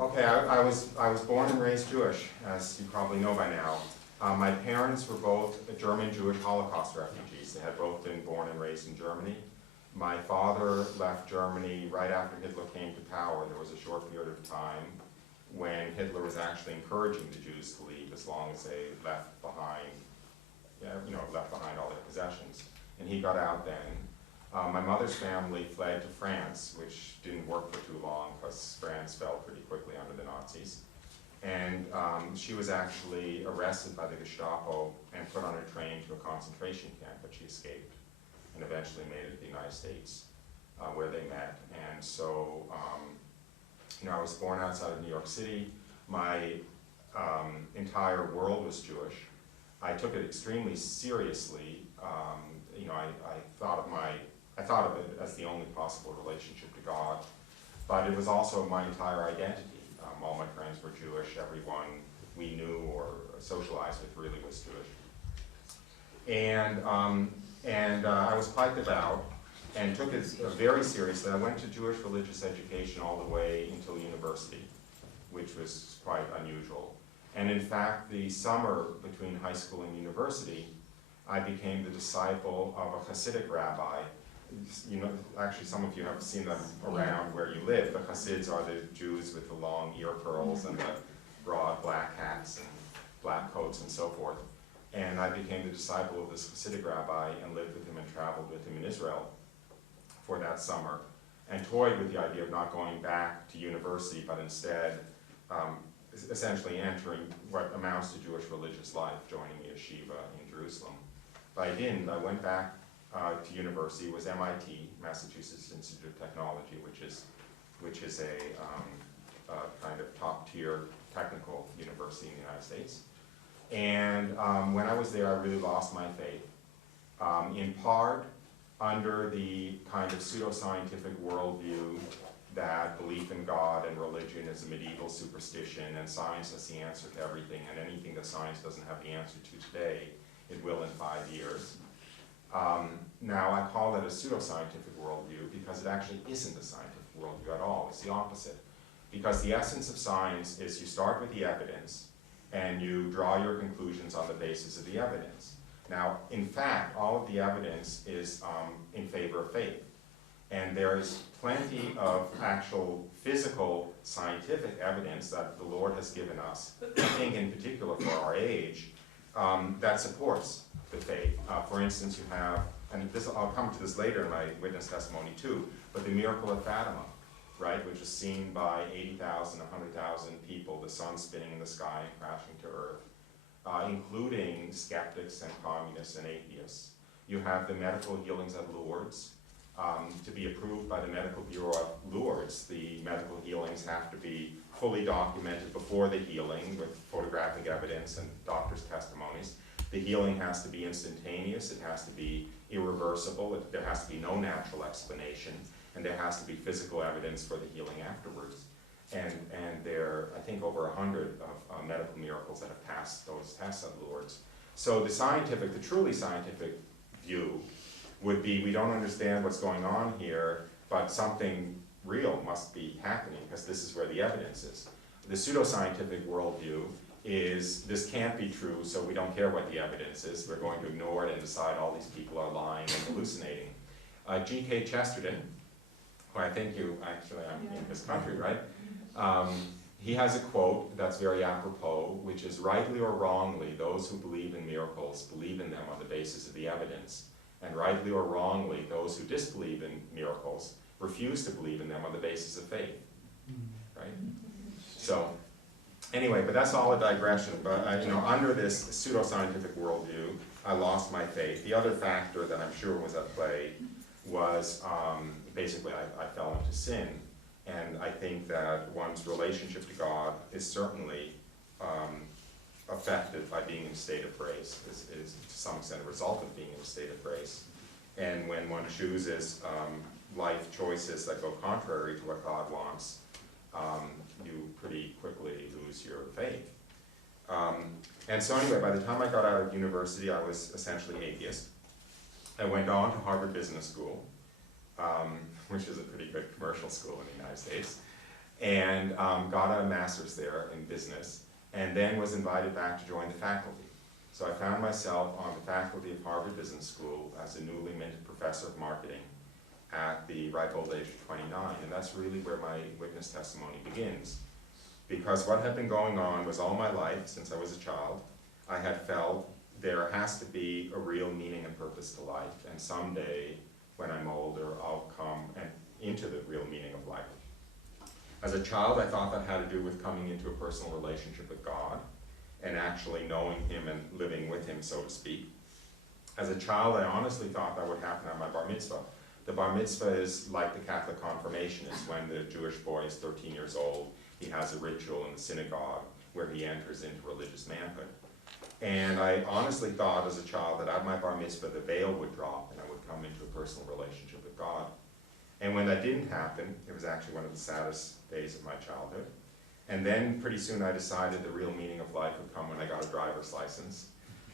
okay, I was born and raised Jewish, as you probably know by now. My parents were both German Jewish Holocaust refugees. They had both been born and raised in Germany. My father left Germany right after Hitler came to power. There was a short period of time when Hitler was actually encouraging the Jews to leave as long as they left behind, left behind all their possessions. And he got out then. My mother's family fled to France, which didn't work for too long because France fell pretty quickly under the Nazis. And she was actually arrested by the Gestapo and put on a train to a concentration camp, but she escaped and eventually made it to the United States, where they met. And so, I was born outside of New York City. My entire world was Jewish. I took it extremely seriously. I thought of it as the only possible relationship to God, but it was also my entire identity. All my friends were Jewish. Everyone we knew or socialized with really was Jewish. And I was piped about and took it very seriously. I went to Jewish religious education all the way until university, which was quite unusual. And in fact, the summer between high school and university, I became the disciple of a Hasidic rabbi. Actually some of you have seen them around where you live. The Hasids are the Jews with the long ear curls and the broad black hats and black coats and so forth. And I became the disciple of this Hasidic rabbi and lived with him and traveled with him in Israel for that summer, and toyed with the idea of not going back to university, but instead essentially entering what amounts to Jewish religious life, joining the yeshiva in Jerusalem. But I didn't. I went back to university. It was MIT, Massachusetts Institute of Technology, which is a kind of top-tier technical university in the United States. And when I was there, I really lost my faith, in part under the kind of pseudoscientific worldview that belief in God and religion is a medieval superstition and science has the answer to everything, and anything that science doesn't have the answer to today, it will in 5 years. Now, I call that a pseudoscientific worldview because it actually isn't a scientific worldview at all. It's the opposite. Because the essence of science is you start with the evidence and you draw your conclusions on the basis of the evidence. Now, in fact, all of the evidence is in favor of faith. And there is plenty of actual physical scientific evidence that the Lord has given us, I think in particular for our age, that supports the faith. For instance, you have, and I'll come to this later in my witness testimony too, but the miracle of Fatima, right, which was seen by 80,000, 100,000 people, the sun spinning in the sky and crashing to earth, including skeptics and communists and atheists. You have the medical healings at Lourdes. To be approved by the Medical Bureau of Lourdes, the medical healings have to be fully documented before the healing with photographic evidence and doctors' testimonies. The healing has to be instantaneous, it has to be irreversible, there has to be no natural explanation, and there has to be physical evidence for the healing afterwards. And there are, I think, over 100 of medical miracles that have passed those tests at Lourdes. So the truly scientific view would be, we don't understand what's going on here, but something real must be happening because this is where the evidence is. The pseudoscientific worldview is, this can't be true, so we don't care what the evidence is. We're going to ignore it and decide all these people are lying and hallucinating. G.K. Chesterton, who I think you actually, I'm in this country, right? He has a quote that's very apropos, which is, rightly or wrongly, those who believe in miracles believe in them on the basis of the evidence. And rightly or wrongly, those who disbelieve in miracles refuse to believe in them on the basis of faith, right? So, anyway, but that's all a digression. But under this pseudoscientific worldview, I lost my faith. The other factor that I'm sure was at play was basically I fell into sin, and I think that one's relationship to God is certainly affected by being in a state of grace, is to some extent a result of being in a state of grace. And when one chooses life choices that go contrary to what God wants, you pretty quickly lose your faith. And so anyway, by the time I got out of university, I was essentially atheist. I went on to Harvard Business School, which is a pretty good commercial school in the United States. and got a master's there in business, and then was invited back to join the faculty. So I found myself on the faculty of Harvard Business School as a newly minted professor of marketing at the ripe old age of 29, and that's really where my witness testimony begins. Because what had been going on was all my life, since I was a child, I had felt there has to be a real meaning and purpose to life, and someday, when I'm older, I'll come into the real meaning of life. As a child, I thought that had to do with coming into a personal relationship with God, and actually knowing Him and living with Him, so to speak. As a child, I honestly thought that would happen at my bar mitzvah. The bar mitzvah is like the Catholic confirmation. It's when the Jewish boy is 13 years old. He has a ritual in the synagogue where he enters into religious manhood. And I honestly thought as a child that at my bar mitzvah the veil would drop and I would come into a personal relationship with God. And when that didn't happen, it was actually one of the saddest days of my childhood. And then pretty soon I decided the real meaning of life would come when I got a driver's license,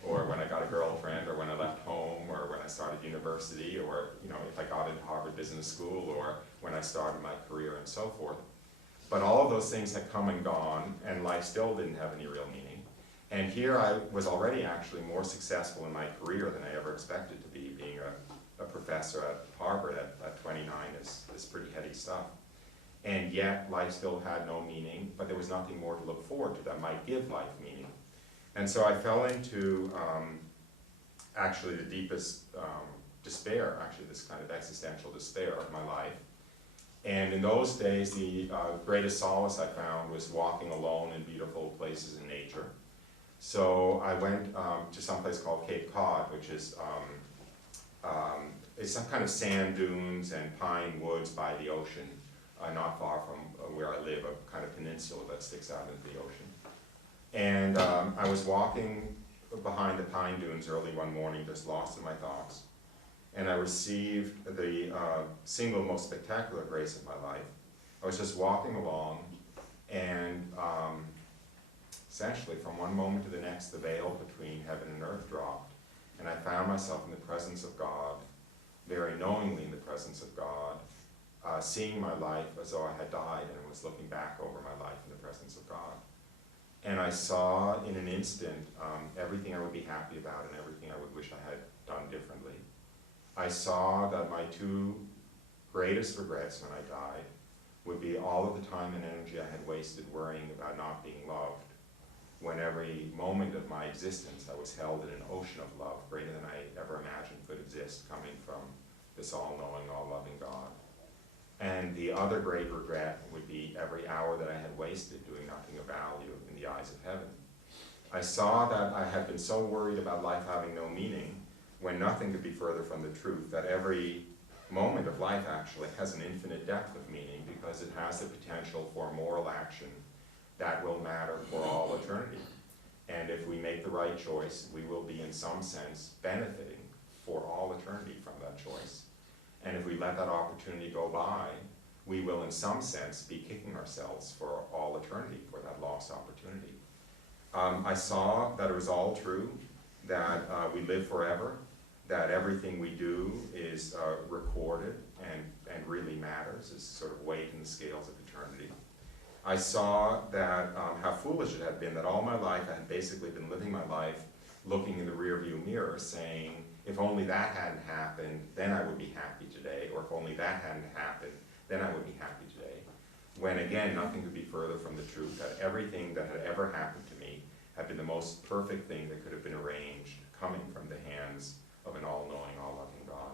or when I got a girlfriend, or when I left home, or when I started university, or if I got into Harvard Business School, or when I started my career and so forth. But all of those things had come and gone, and life still didn't have any real meaning. And here I was already actually more successful in my career than I ever expected to be. Being a professor at Harvard at 29 is pretty heady stuff. And yet life still had no meaning, but there was nothing more to look forward to that might give life meaning. And so I fell into actually the deepest despair, actually this kind of existential despair of my life. And in those days, the greatest solace I found was walking alone in beautiful places in nature. So I went to some place called Cape Cod, which is it's some kind of sand dunes and pine woods by the ocean, not far from where I live, a kind of peninsula that sticks out into the ocean. And I was walking behind the pine dunes early one morning, just lost in my thoughts. And I received the single most spectacular grace of my life. I was just walking along, and essentially from one moment to the next, the veil between heaven and earth dropped. And I found myself in the presence of God, very knowingly in the presence of God, seeing my life as though I had died and was looking back over my life in the presence of God. And I saw in an instant everything I would be happy about and everything I would wish I had done differently. I saw that my two greatest regrets when I died would be all of the time and energy I had wasted worrying about not being loved, when every moment of my existence I was held in an ocean of love greater than I ever imagined could exist, coming from this all-knowing, all-loving God. And the other great regret would be every hour that I had wasted doing nothing of value in the eyes of heaven. I saw that I had been so worried about life having no meaning, when nothing could be further from the truth, that every moment of life actually has an infinite depth of meaning because it has the potential for moral action that will matter for all eternity. And if we make the right choice, we will be in some sense benefiting for all eternity from that choice. And if we let that opportunity go by, we will in some sense be kicking ourselves for all eternity for that lost opportunity. I saw that it was all true, that we live forever, that everything we do is recorded and really matters, is sort of weighed in the scales of eternity. I saw that how foolish it had been, that all my life I had basically been living my life looking in the rearview mirror saying, if only that hadn't happened, then I would be happy today, or if only that hadn't happened, then I would be happy today. When again, nothing could be further from the truth, that everything that had ever happened to me had been the most perfect thing that could have been arranged, coming from the hands of an all-knowing, all-loving God.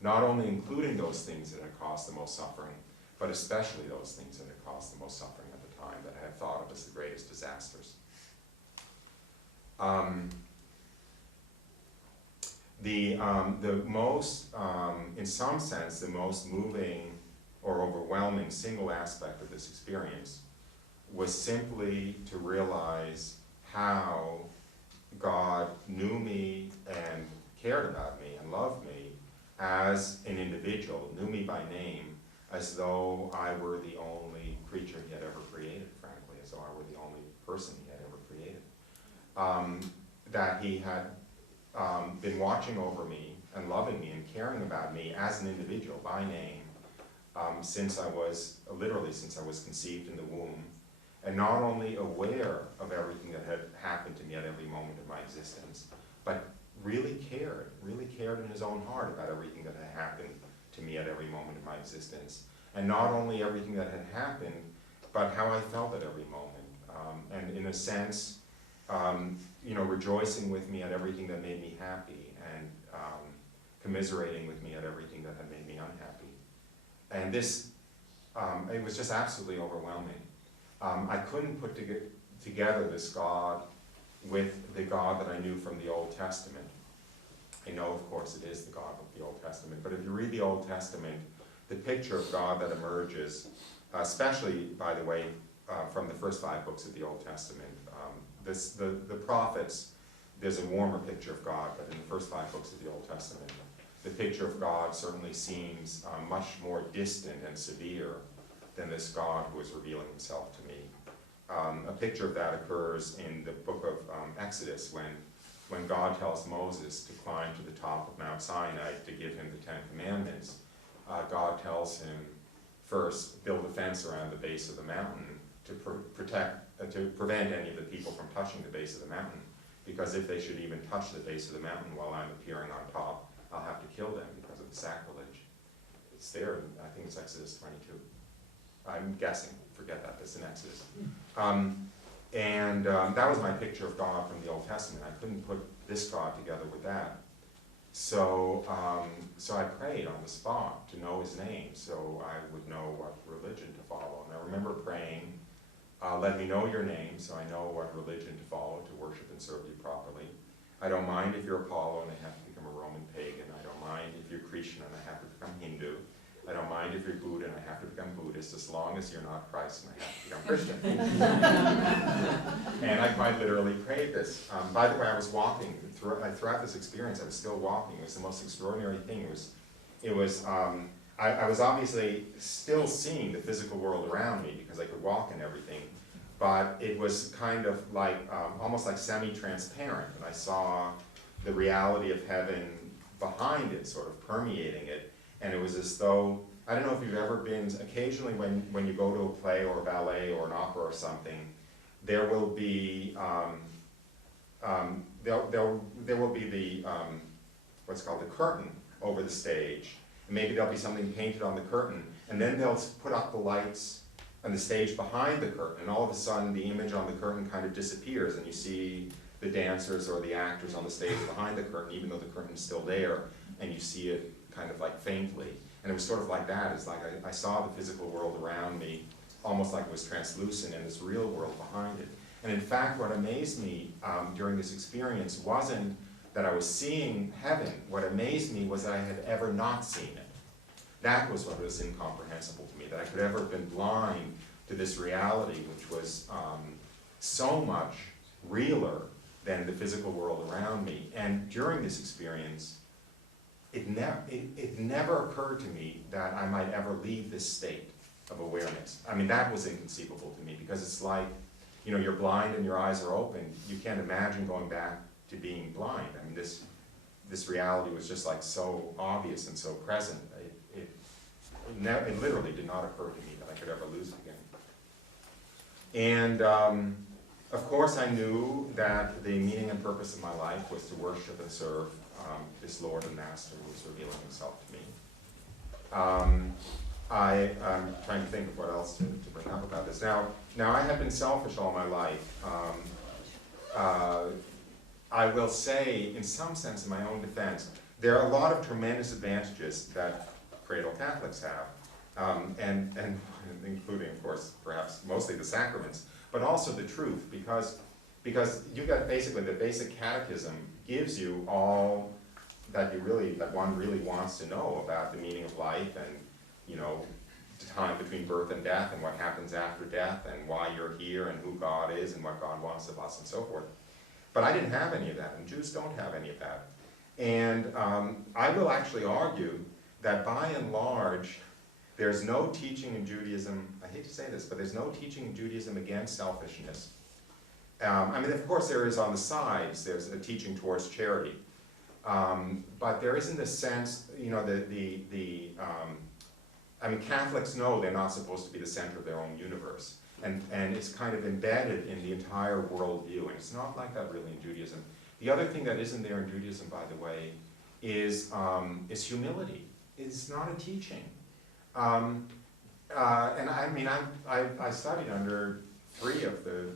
Not only including those things that had caused the most suffering, but especially those things that had caused the most suffering at the time, that I had thought of as the greatest disasters. The most, in some sense, the most moving or overwhelming single aspect of this experience was simply to realize how God knew me and cared about me and loved me as an individual, knew me by name, as though I were the only creature he had ever created, frankly, as though I were the only person he had ever created. That he had been watching over me and loving me and caring about me as an individual by name literally since I was conceived in the womb, and not only aware of everything that had happened to me at every moment of my existence, but really cared in his own heart about everything that had happened to me at every moment of my existence. And not only everything that had happened, but how I felt at every moment. And in a sense, rejoicing with me at everything that made me happy, and commiserating with me at everything that had made me unhappy. And this, it was just absolutely overwhelming. I couldn't put together this God with the God that I knew from the Old Testament. I know, of course, it is the God of the Old Testament, but if you read the Old Testament, the picture of God that emerges, especially, by the way, from the first 5 books of the Old Testament, the prophets, there's a warmer picture of God, but in the first 5 books of the Old Testament, the picture of God certainly seems much more distant and severe than this God who is revealing himself to me. A picture of that occurs in the book of Exodus, when God tells Moses to climb to the top of Mount Sinai to give him the 10 Commandments. God tells him, first, build a fence around the base of the mountain to prevent any of the people from touching the base of the mountain, because if they should even touch the base of the mountain while I'm appearing on top, I'll have to kill them because of the sacrilege. It's there, I think it's Exodus 22. I'm guessing, forget that, it's in Exodus. That was my picture of God from the Old Testament. I couldn't put this God together with that. So I prayed on the spot to know his name, so I would know what religion to follow. And I remember praying, let me know your name so I know what religion to follow to worship and serve you properly. I don't mind if you're Apollo and I have to become a Roman pagan. I don't mind if you're Christian and I have to become Hindu. I don't mind if you're Buddha and I have to become Buddhist, as long as you're not Christ and I have to become Christian. And I quite literally prayed this. By the way, I was walking, throughout this experience, I was still walking. It was the most extraordinary thing. I was obviously still seeing the physical world around me because I could walk and everything, but it was kind of like, almost like semi-transparent, and I saw the reality of heaven behind it, sort of permeating it. And it was as though, I don't know if you've ever been, occasionally when you go to a play or a ballet or an opera or something, there will be, there will be the, what's called the curtain over the stage. And maybe there'll be something painted on the curtain, and then they'll put up the lights on the stage behind the curtain, and all of a sudden the image on the curtain kind of disappears, and you see the dancers or the actors on the stage behind the curtain, even though the curtain's still there, and you see it kind of like faintly. And it was sort of like that. It's like I saw the physical world around me almost like it was translucent, and this real world behind it. And in fact, what amazed me during this experience wasn't that I was seeing heaven. What amazed me was that I had ever not seen it. That was what was incomprehensible to me, that I could ever have been blind to this reality, which was so much realer than the physical world around me. And during this experience, it never occurred to me that I might ever leave this state of awareness. I mean, that was inconceivable to me, because it's like, you're blind and your eyes are open. You can't imagine going back to being blind. I mean, this reality was just like so obvious and so present. It literally did not occur to me that I could ever lose it again. And of course I knew that the meaning and purpose of my life was to worship and serve this Lord and Master who was revealing himself to me. I'm trying to think of what else to bring up about this. Now I have been selfish all my life. I will say, in some sense, in my own defense, there are a lot of tremendous advantages that cradle Catholics have, and including, of course, perhaps mostly the sacraments, but also the truth, because you got basically the basic catechism gives you all that one really wants to know about the meaning of life, and the time between birth and death, and what happens after death, and why you're here, and who God is, and what God wants of us, and so forth. But I didn't have any of that, and Jews don't have any of that. And I will actually argue that by and large, there's no teaching in Judaism, I hate to say this, but there's no teaching in Judaism against selfishness. I mean, of course there is on the sides, there's a teaching towards charity. I mean, Catholics know they're not supposed to be the center of their own universe. And it's kind of embedded in the entire worldview, and it's not like that really in Judaism. The other thing that isn't there in Judaism, by the way, is humility. It's not a teaching. And I mean, I studied under 3 of the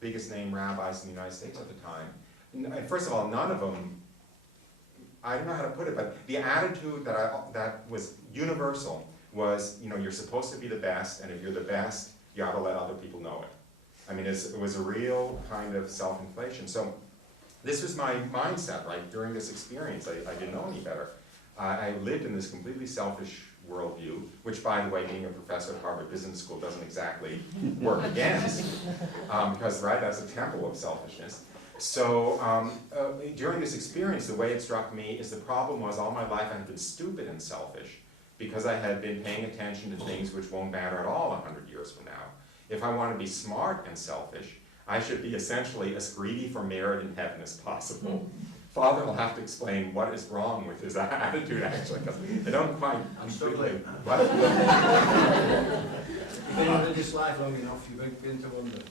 biggest name rabbis in the United States at the time. And first of all, none of them, I don't know how to put it, but the attitude that was universal was, you know, you're supposed to be the best, and if you're the best, you ought to let other people know it. I mean, it was a real kind of self-inflation. So this was my mindset, right? During this experience, I didn't know any better. I lived in this completely selfish worldview, which, by the way, being a professor at Harvard Business School doesn't exactly work against, because, right, that's a temple of selfishness. So during this experience, the way it struck me is the problem was all my life I had been stupid and selfish because I had been paying attention to things which won't matter at all 100 years from now. If I want to be smart and selfish, I should be essentially as greedy for merit in heaven as possible. Father will have to explain what is wrong with his attitude, actually, because I don't quite completely. What? You've been in this life long enough, you've been to wonder.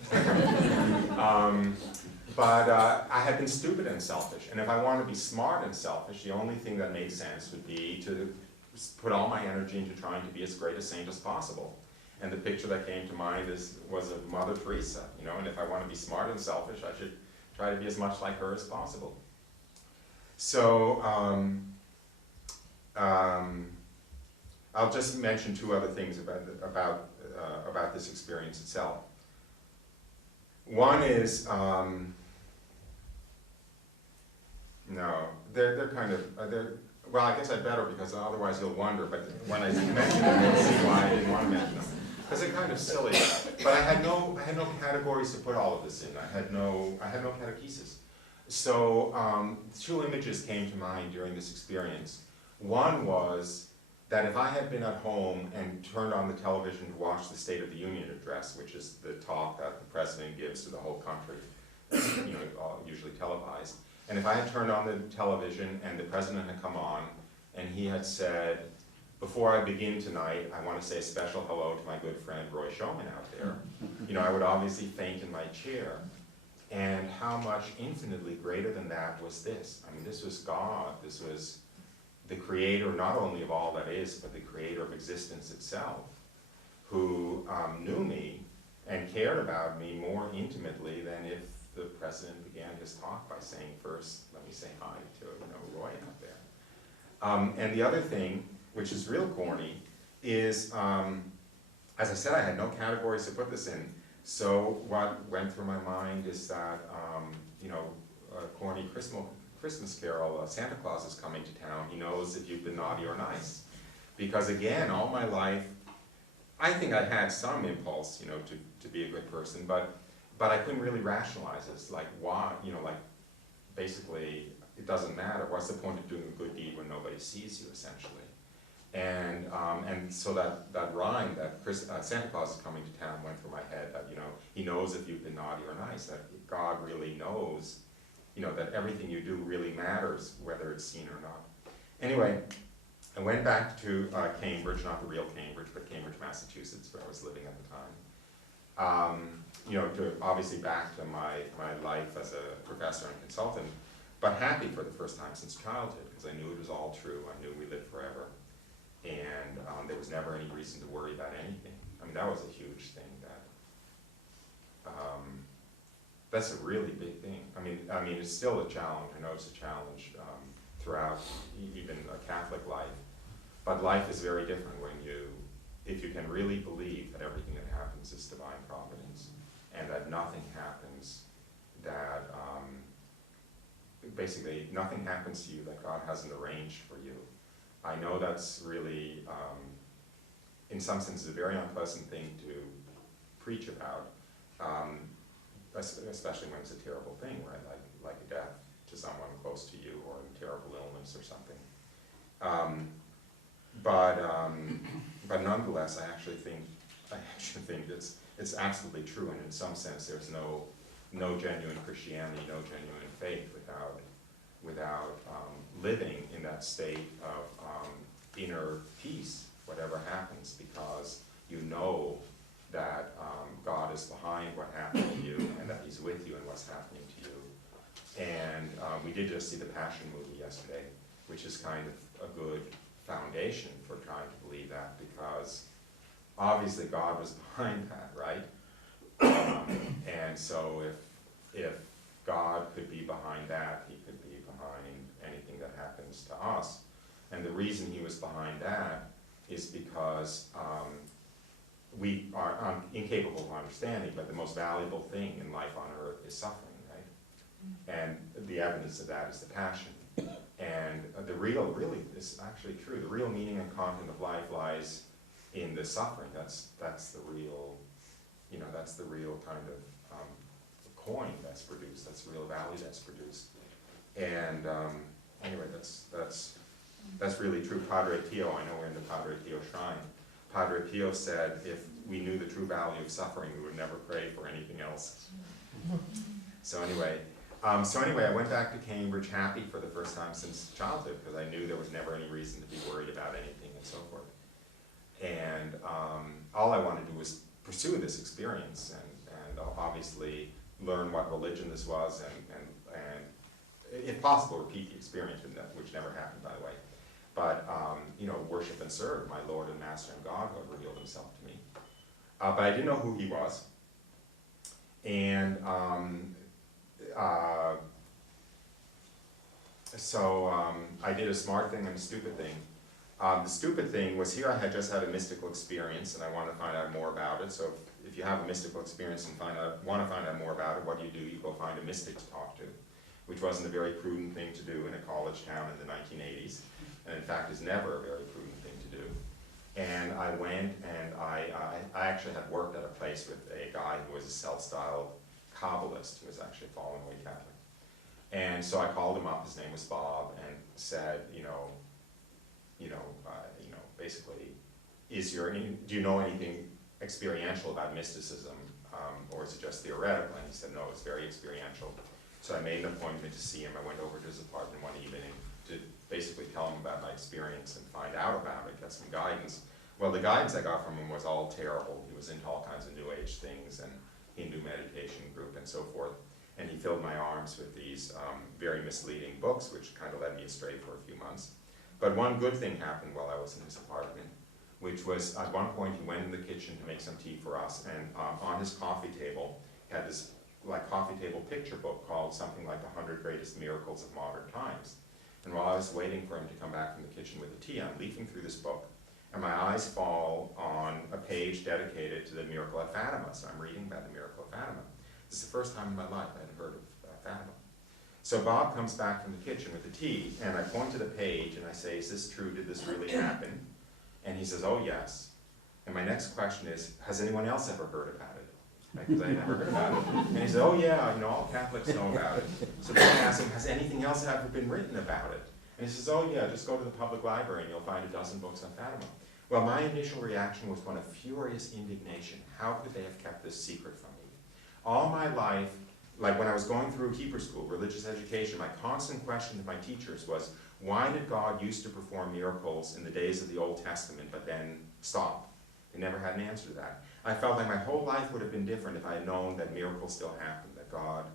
But I had been stupid and selfish, and if I wanted to be smart and selfish, the only thing that made sense would be to put all my energy into trying to be as great a saint as possible. And the picture that came to mind was of Mother Teresa, you know, and if I want to be smart and selfish, I should try to be as much like her as possible. So I'll just mention 2 other things about this experience itself. One is, no, they're kind of, well, I guess I better because otherwise you'll wonder, but when I mention them, you'll see why I didn't want to mention them. Because they're kind of silly. But I had no categories to put all of this in. I had no catechesis. So 2 images came to mind during this experience. One was that if I had been at home and turned on the television to watch the State of the Union address, which is the talk that the president gives to the whole country, you know, usually televised, and if I had turned on the television and the president had come on and he had said, before I begin tonight, I want to say a special hello to my good friend Roy Schoeman out there, you know, I would obviously faint in my chair. And how much infinitely greater than that was this? I mean, this was God. This was the creator, not only of all that is, but the creator of existence itself, who knew me and cared about me more intimately than if the president began his talk by saying, first, let me say hi to, you know, Roy out there. And the other thing, which is real corny, is, as I said, I had no categories to put this in. So what went through my mind is that, you know, a corny Christmas carol, Santa Claus is coming to town. He knows if you've been naughty or nice. Because again, all my life, I think I had some impulse, you know, to be a good person, but I couldn't really rationalize it. Like, why, you know, like, basically, it doesn't matter. What's the point of doing a good deed when nobody sees you, essentially? And so that rhyme, that Santa Claus is coming to town, went through my head, that, you know, he knows if you've been naughty or nice, that God really knows, you know, that everything you do really matters, whether it's seen or not. Anyway, I went back to Cambridge, not the real Cambridge, but Cambridge, Massachusetts, where I was living at the time. You know, obviously back to my life as a professor and consultant, but happy for the first time since childhood, because I knew it was all true. I knew we lived forever. And there was never any reason to worry about anything. I mean, that was a huge thing. That's a really big thing. I mean, it's still a challenge. I know it's a challenge throughout even a Catholic life. But life is very different if you can really believe that everything that happens is divine providence, and that nothing happens that, basically, nothing happens to you that God hasn't arranged for you. I know that's really, in some sense, a very unpleasant thing to preach about, especially when it's a terrible thing, right? Like a death to someone close to you, or a terrible illness or something. But nonetheless, I actually think it's absolutely true, and in some sense, there's no genuine Christianity, no genuine faith without living in that state of inner peace, whatever happens, because you know that God is behind what happened to you, and that he's with you in what's happening to you. And we did just see the Passion movie yesterday, which is kind of a good foundation for trying to believe that, because obviously God was behind that, right? And so if God could be behind that, he could be behind anything that happens to us. And the reason he was behind that is because we are incapable of understanding, but the most valuable thing in life on earth is suffering, right? And the evidence of that is the Passion. And the real, really, is actually true. The real meaning and content of life lies in the suffering. That's the real, that's the real kind of coin that's produced. That's the real value that's produced. And anyway, that's really true. Padre Pio, I know we're in the Padre Pio shrine. Padre Pio said, if we knew the true value of suffering, we would never pray for anything else. So anyway, I went back to Cambridge happy for the first time since childhood, because I knew there was never any reason to be worried about anything and so forth. And all I wanted to do was pursue this experience and obviously learn what religion this was and if possible, repeat the experience, which never happened, by the way. But, worship and serve my Lord and Master and God who had revealed himself to me. But I didn't know who he was. And I did a smart thing and a stupid thing. The stupid thing was, here I had just had a mystical experience and I wanted to find out more about it. So if you have a mystical experience and want to find out more about it, what do? You go find a mystic to talk to, which wasn't a very prudent thing to do in a college town in the 1980s. And in fact is never a very prudent thing to do. And I went and I actually had worked at a place with a guy who was a self-styled Kabbalist who was actually a fallen away Catholic. And so I called him up, his name was Bob, and said, basically, do you know anything experiential about mysticism, or is it just theoretical? And he said, no, it's very experiential. So I made an appointment to see him. I went over to his apartment one evening to basically tell him about my experience and find out about it, get some guidance. Well, the guidance I got from him was all terrible. He was into all kinds of New Age things and Hindu meditation group and so forth. And he filled my arms with these very misleading books, which kind of led me astray for a few months. But one good thing happened while I was in his apartment, which was at one point he went in the kitchen to make some tea for us, and on his coffee table, he had this coffee table picture book called something like 100 Greatest Miracles of Modern Times. And while I was waiting for him to come back from the kitchen with the tea, I'm leafing through this book, and my eyes fall on a page dedicated to the miracle at Fatima. So I'm reading about the miracle at Fatima. This is the first time in my life I had heard of Fatima. So Bob comes back from the kitchen with the tea, and I point to the page and I say, is this true? Did this really happen? And he says, oh yes. And my next question is, has anyone else ever heard about it? Because I never heard about it. And he said, oh yeah, all Catholics know about it. So then I asked him, has anything else ever been written about it? And he says, oh yeah, just go to the public library and you'll find a dozen books on Fatima. Well, my initial reaction was one of furious indignation. How could they have kept this secret from me? All my life, like when I was going through Hebrew school, religious education, my constant question to my teachers was, why did God used to perform miracles in the days of the Old Testament but then stop? I never had an answer to that. I felt like my whole life would have been different if I had known that miracles still happened, that God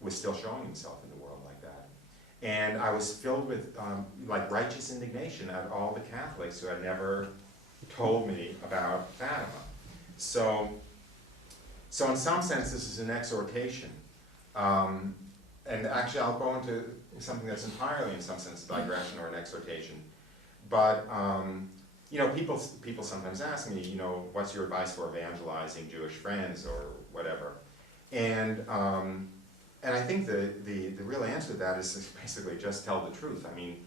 was still showing himself in the world like that. And I was filled with righteous indignation at all the Catholics who had never told me about Fatima. So in some sense, this is an exhortation. And actually, I'll go into something that's entirely, in some sense, a digression or an exhortation. But people sometimes ask me, what's your advice for evangelizing Jewish friends or whatever? And I think the real answer to that is basically just tell the truth. I mean,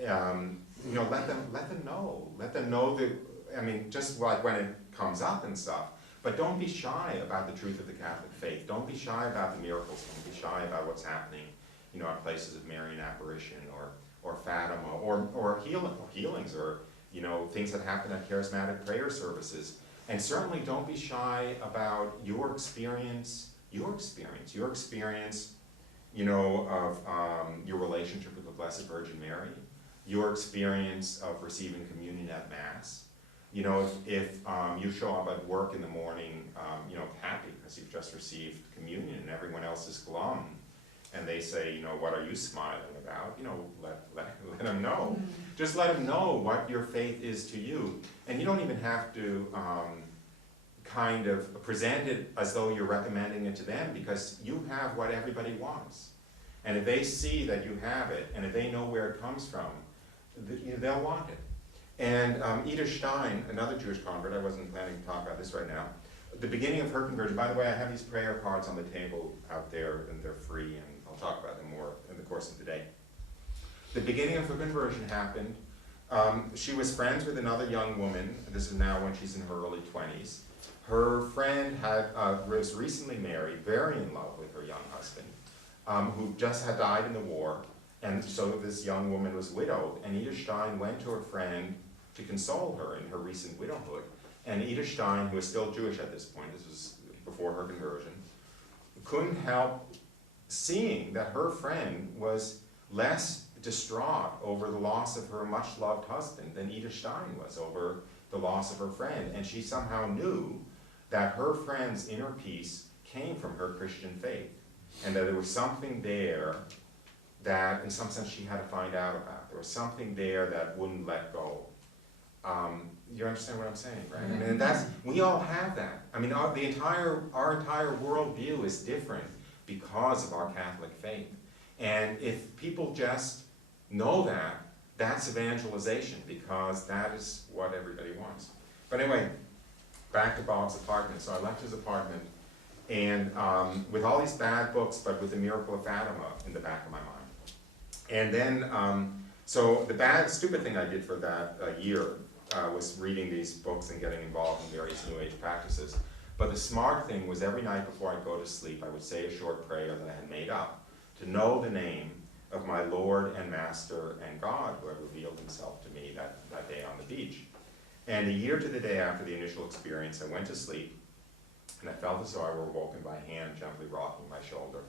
let them know. Let them know that. I mean, just like when it comes up and stuff. But don't be shy about the truth of the Catholic faith. Don't be shy about the miracles. Don't be shy about what's happening, at places of Marian apparition or Fatima or healings or things that happen at charismatic prayer services. And certainly don't be shy about your experience, of your relationship with the Blessed Virgin Mary, your experience of receiving communion at Mass, You know, if you show up at work in the morning, you know, happy because you've just received communion and everyone else is glum, and they say, you know, what are you smiling about? You know, let them know. Just let them know what your faith is to you. And you don't even have to kind of present it as though you're recommending it to them, because you have what everybody wants. And if they see that you have it, and if they know where it comes from, you know, they'll want it. And Edith Stein, another Jewish convert, I wasn't planning to talk about this right now, the beginning of her conversion, by the way, I have these prayer cards on the table out there, and they're free, and I'll talk about them more in the course of the day. The beginning of her conversion happened. She was friends with another young woman. This is now when she's in her early 20s. Her friend was recently married, very in love with her young husband, who just had died in the war. And so this young woman was widowed, and Edith Stein went to her friend to console her in her recent widowhood. And Edith Stein, who was still Jewish at this point, this was before her conversion, couldn't help seeing that her friend was less distraught over the loss of her much-loved husband than Edith Stein was over the loss of her friend. And she somehow knew that her friend's inner peace came from her Christian faith, and that there was something there that, in some sense, she had to find out about. There was something there that wouldn't let go. You understand what I'm saying, right? I mean, and that's, we all have that. I mean, our entire worldview is different because of our Catholic faith. And if people just know that, that's evangelization, because that is what everybody wants. But anyway, back to Bob's apartment. So I left his apartment, and with all these bad books, but with the Miracle of Fatima in the back of my mind. And then, so the stupid thing I did for that year was reading these books and getting involved in various New Age practices. But the smart thing was, every night before I'd go to sleep, I would say a short prayer that I had made up to know the name of my Lord and Master and God, who had revealed himself to me that day on the beach. And a year to the day after the initial experience, I went to sleep, and I felt as though I were woken by a hand gently rocking my shoulder.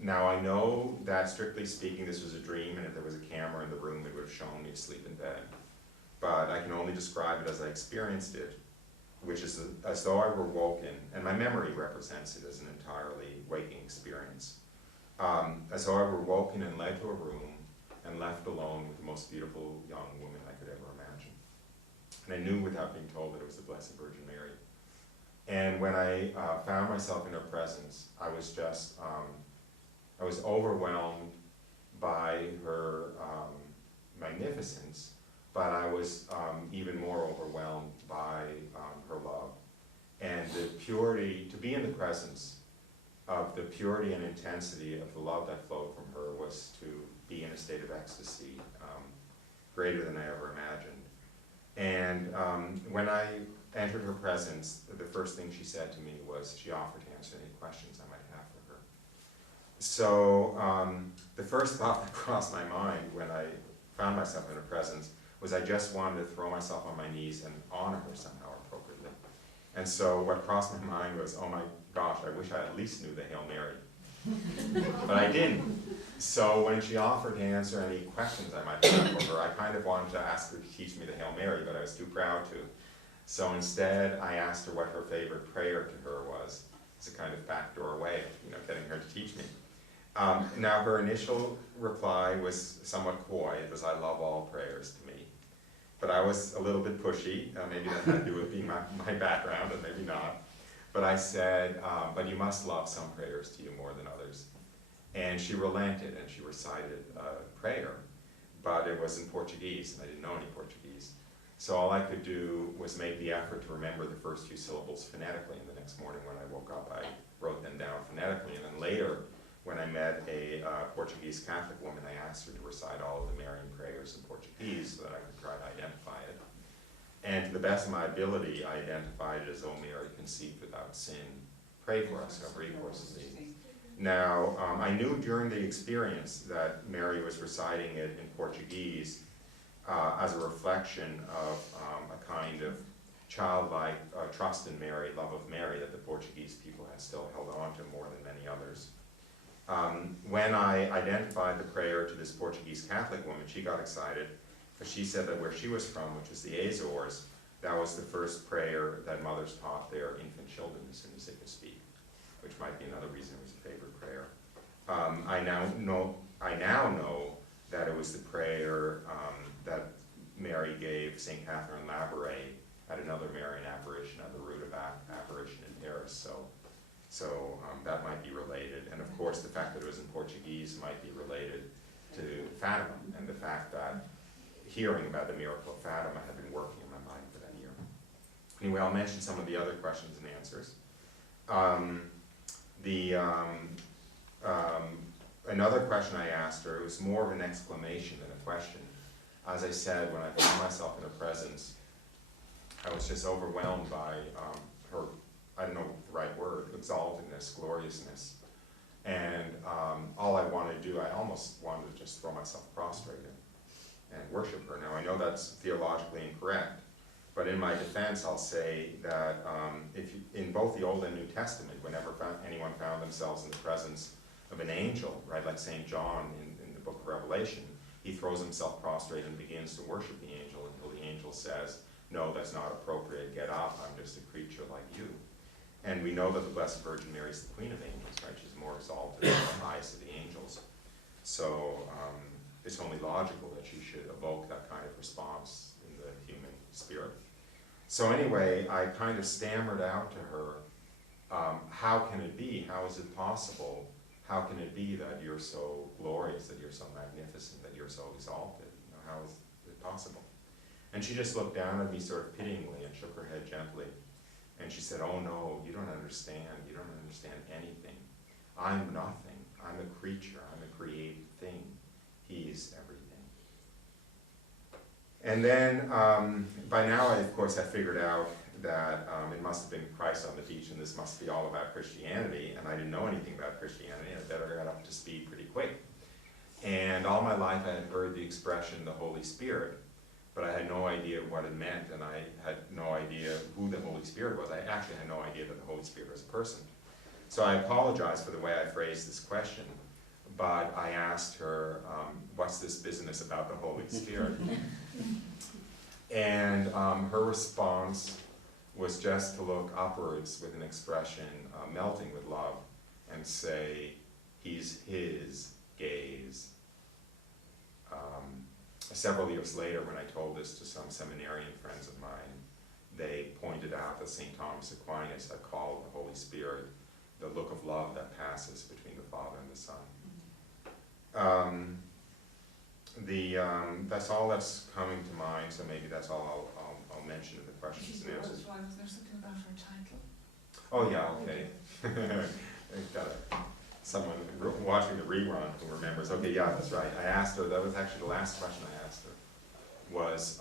Now I know that, strictly speaking, this was a dream, and if there was a camera in the room, it would have shown me asleep in bed. But I can only describe it as I experienced it, which is as though I were woken, and my memory represents it as an entirely waking experience. As though I were woken and led to a room and left alone with the most beautiful young woman I could ever imagine. And I knew without being told that it was the Blessed Virgin Mary. And when I found myself in her presence, I was just, I was overwhelmed by her magnificence, but I was even more overwhelmed by her love. And the purity, to be in the presence of the purity and intensity of the love that flowed from her, was to be in a state of ecstasy, greater than I ever imagined. And when I entered her presence, the first thing she said to me was she offered to answer any questions I might have for her. So the first thought that crossed my mind when I found myself in her presence was I just wanted to throw myself on my knees and honor her somehow appropriately. And so what crossed my mind was, oh my gosh, I wish I at least knew the Hail Mary. But I didn't. So when she offered to answer any questions I might have for her, I kind of wanted to ask her to teach me the Hail Mary, but I was too proud to. So instead, I asked her what her favorite prayer to her was. It's a kind of backdoor way of, getting her to teach me. Now, her initial reply was somewhat coy. It was, I love all prayers to me. But I was a little bit pushy. Maybe that had to do with being my background, and maybe not. But I said, but you must love some prayers to you more than others. And she relented, and she recited a prayer, but it was in Portuguese, and I didn't know any Portuguese. So all I could do was make the effort to remember the first few syllables phonetically, and the next morning when I woke up, I wrote them down phonetically. And then later, when I met a Portuguese Catholic woman, I asked her to recite all of the Marian prayers in Portuguese so that I could try to identify it. And to the best of my ability, I identified it as, O Mary, conceived without sin, pray for us, have recourse to thee. Now, I knew during the experience that Mary was reciting it in Portuguese as a reflection of a kind of childlike trust in Mary, love of Mary, that the Portuguese people had still held on to more than many others. When I identified the prayer to this Portuguese Catholic woman, she got excited, Because she said that where she was from, which was the Azores, that was the first prayer that mothers taught their infant children as soon as they could speak, which might be another reason it was a favorite prayer. I now know that it was the prayer that Mary gave St. Catherine Labouré at another Marian apparition at the root of apparition in Paris. So that might be related. And of course, the fact that it was in Portuguese might be related to Fatima, and the fact that hearing about the miracle of Fatima had been working in my mind for that year. Anyway, I'll mention some of the other questions and answers. Another question I asked her, it was more of an exclamation than a question. As I said, when I found myself in her presence, I was just overwhelmed by her, I don't know the right word, exaltedness, gloriousness. And all I wanted to do, I almost wanted to just throw myself prostrated and worship her. Now I know that's theologically incorrect, but in my defense I'll say that in both the Old and New Testament, whenever anyone found themselves in the presence of an angel, right, like St. John in the book of Revelation, he throws himself prostrate and begins to worship the angel until the angel says, no, that's not appropriate, get up, I'm just a creature like you. And we know that the Blessed Virgin Mary is the Queen of Angels, right? She's more exalted than the highest of the angels. So it's only logical that she should evoke that kind of response in the human spirit. So anyway, I kind of stammered out to her, how can it be? How is it possible? How can it be that you're so glorious, that you're so magnificent, that you're so exalted? You know, how is it possible? And she just looked down at me sort of pityingly and shook her head gently. And she said, oh no, you don't understand. You don't understand anything. I'm nothing. I'm a creature. I'm a created thing. He is everything. And then, by now, of course, I figured out that it must have been Christ on the beach, and this must be all about Christianity, and I didn't know anything about Christianity, and I better got up to speed pretty quick. And all my life I had heard the expression, the Holy Spirit, but I had no idea what it meant, and I had no idea who the Holy Spirit was. I actually had no idea that the Holy Spirit was a person. So I apologize for the way I phrased this question, but I asked her, what's this business about the Holy Spirit? And her response was just to look upwards with an expression melting with love and say, he's his gaze. Several years later, when I told this to some seminarian friends of mine, they pointed out that St. Thomas Aquinas had called the Holy Spirit the look of love that passes between the Father and the Son. That's all that's coming to mind, so maybe that's all I'll mention in the questions and answers. Was there something about her title? Oh yeah, okay. Got it. Someone watching the rerun who remembers. Okay, yeah, that's right. I asked her, that was actually the last question I asked her, was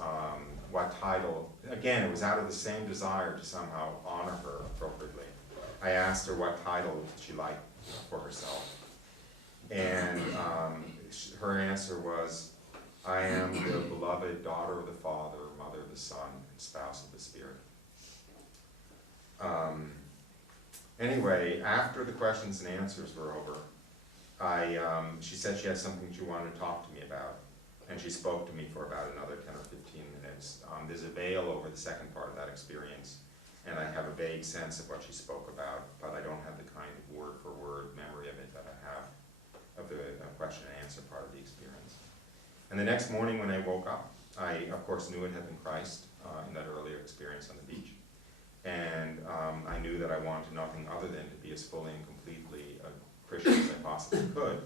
what title, again, it was out of the same desire to somehow honor her appropriately. I asked her what title she'd like for herself. And her answer was, I am the beloved daughter of the Father, mother of the Son, and spouse of the Spirit. Anyway, after the questions and answers were over, she said she had something she wanted to talk to me about, and she spoke to me for about another 10 or 15 minutes. There's a veil over the second part of that experience, and I have a vague sense of what she spoke about, but I don't have the kind of word-for-word memory of it that I have of the question and answer part of the experience. And the next morning when I woke up, I, of course, knew it had been Christ in that earlier experience on the beach. And I knew that I wanted nothing other than to be as fully and completely a Christian as I possibly could.